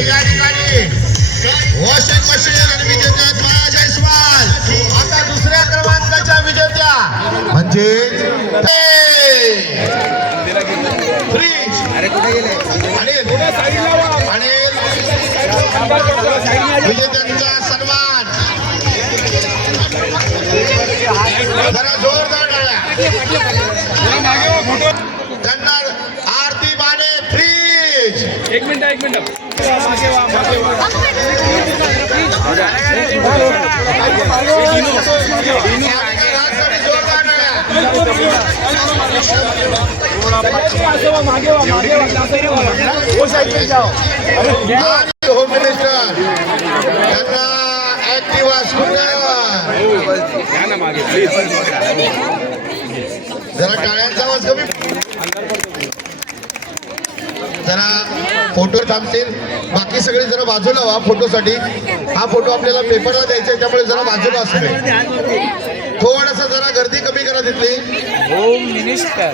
या ठिकाणी washing machine आणि विजेते माया जयस्वाल आता दुसऱ्या क्रमांकाच्या विजेत्या म्हणजे फ्रीज आणि विजेत्यांचा सन्मान जरा जोरदार त्यांना आरती माने फ्रीज एक मिनिट होम मिनिस्टर त्यांना ऍक्टिव्हा स्कूटर जरा टाळ्यांचा आवाज कमी जरा फोटो थांबतील बाकी सगळे जरा बाजूला व्हा फोटोसाठी हा फोटो आपल्याला पेपरला द्यायचा आहे त्यामुळे जरा बाजूला असू थोडासा जरा गर्दी कमी करा तिथली होम मिनिस्टर